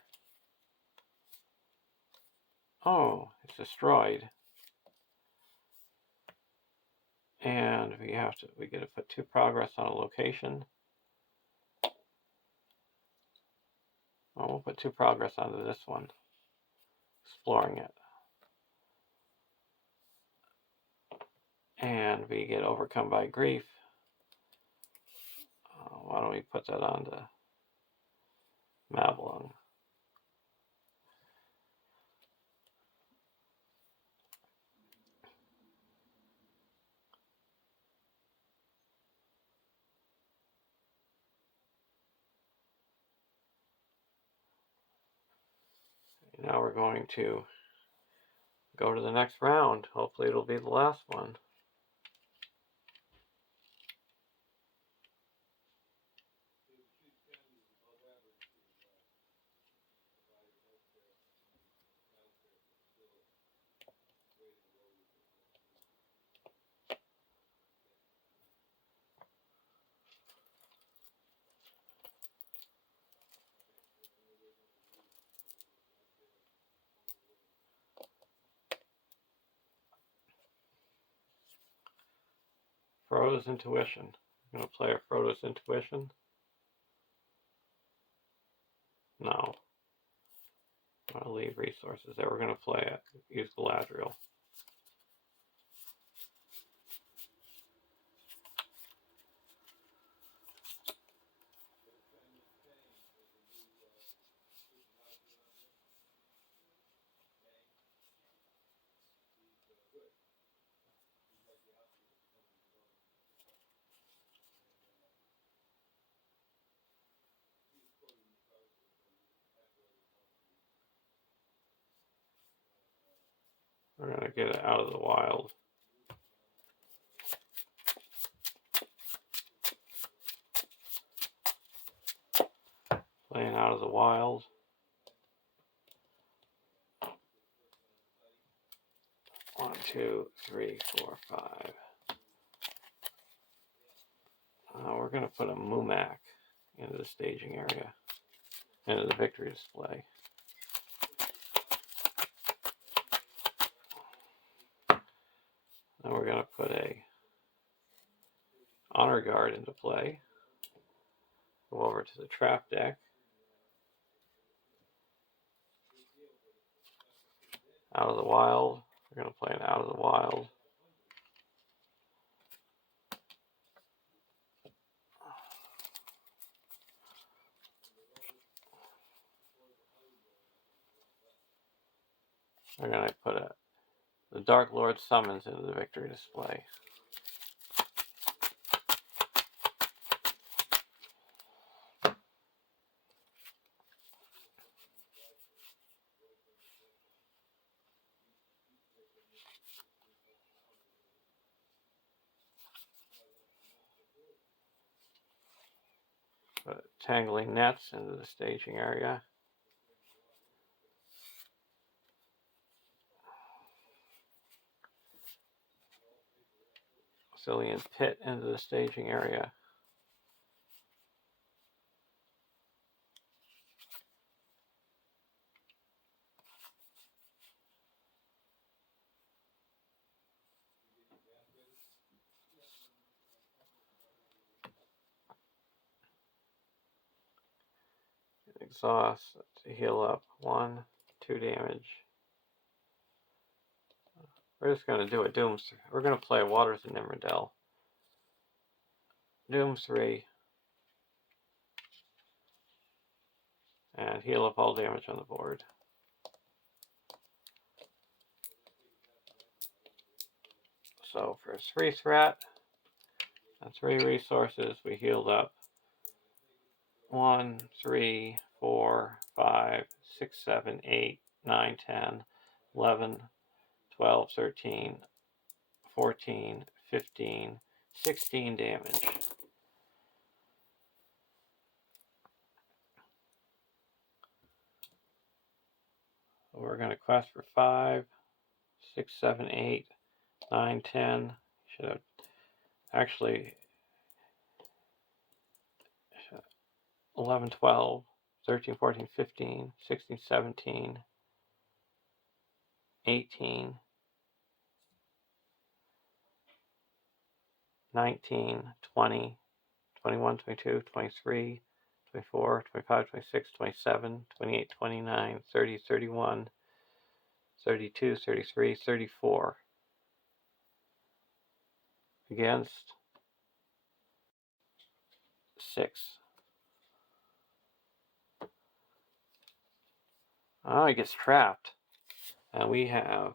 Oh, it's destroyed. And we get to put 2 progress on a location. Oh, we'll put 2 progress onto this one. Exploring it. And we get overcome by grief. Why don't we put that onto Mablung? Now we're going to go to the next round. Hopefully it'll be the last one. Frodo's Intuition. I'm going to play a Frodo's Intuition. No. I'm going to leave resources there. We're going to play it. Use Galadriel. We're going to get it out of the wild. Playing out of the wild. One, two, three, four, five. We're going to put a Mumak into the staging area, into the victory display. Now we're going to put a Honor Guard into play. Go over to the trap deck. Out of the Wild. We're going to play an Out of the Wild. We're going to put the Dark Lord Summons into the victory display. Put Tangling Nets into the staging area. Cillian Pit into the staging area. Exhaust to heal up 1, 2 damage. We're just going to do a Doom. We're going to play Waters of Nimrodel. Doom 3. And heal up all damage on the board. So for 3 threat and 3 resources, we healed up 1, 3, 4, 5, 6, 7, 8, 9, 10, 11, 12, 13, 14, 15, 16 damage. We're going to quest for 5, 6, 7, 8, 9, 10. Should have actually 11, 12, 13, 14, 15, 16, 17, 18, 19, 20, 21, 22, 23, 24, 25, 26, 27, 28, 29, 30, 31, 32, 33, 34. Against 6. Oh, he gets trapped. And we have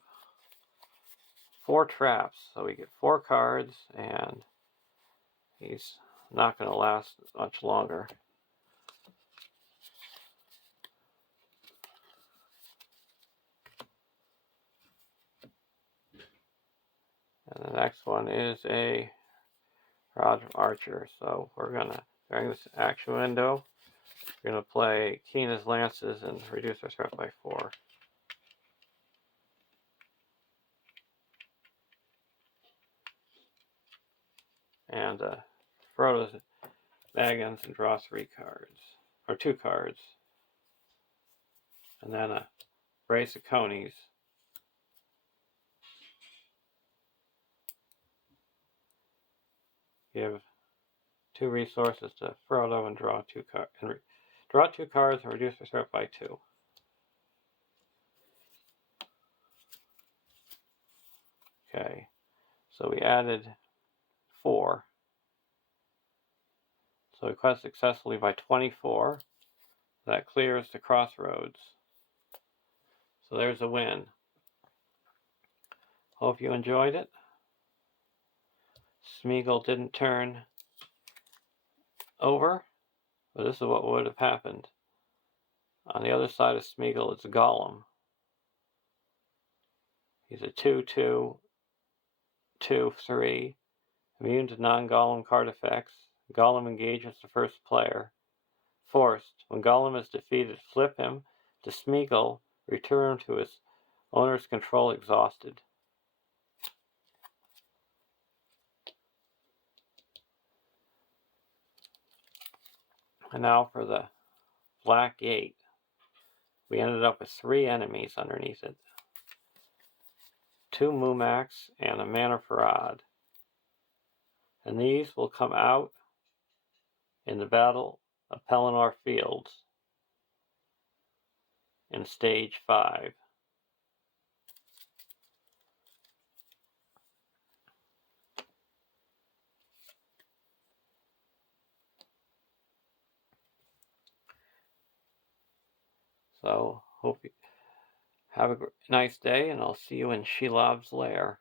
4 traps. So we get 4 cards, and he's not going to last much longer. And the next one is a Rod Archer. So we're going to, during this action window, we're going to play Keena's Lances and reduce our threat by 4. And Frodo's Baggins and draw 3 cards, or 2 cards. And then a brace of conies. Give 2 resources to Frodo and draw 2 cards. Draw 2 cards and reduce the threat by 2. Okay, so we added 4. So we quest successfully by 24. That clears the crossroads. So there's a win. Hope you enjoyed it. Smeagol didn't turn over, but this is what would have happened. On the other side of Smeagol, it's Gollum. He's a 2/2, 2/3, immune to non-Gollum card effects. Gollum engages the first player. Forced. When Gollum is defeated, flip him to Smeagol, return to his owner's control exhausted. And now for the Black Gate. We ended up with 3 enemies underneath it. 2 Mumacs and a Manor Farad. And these will come out in the Battle of Pelennor Fields in Stage 5. So hope you have a nice day, and I'll see you in Shelob's lair.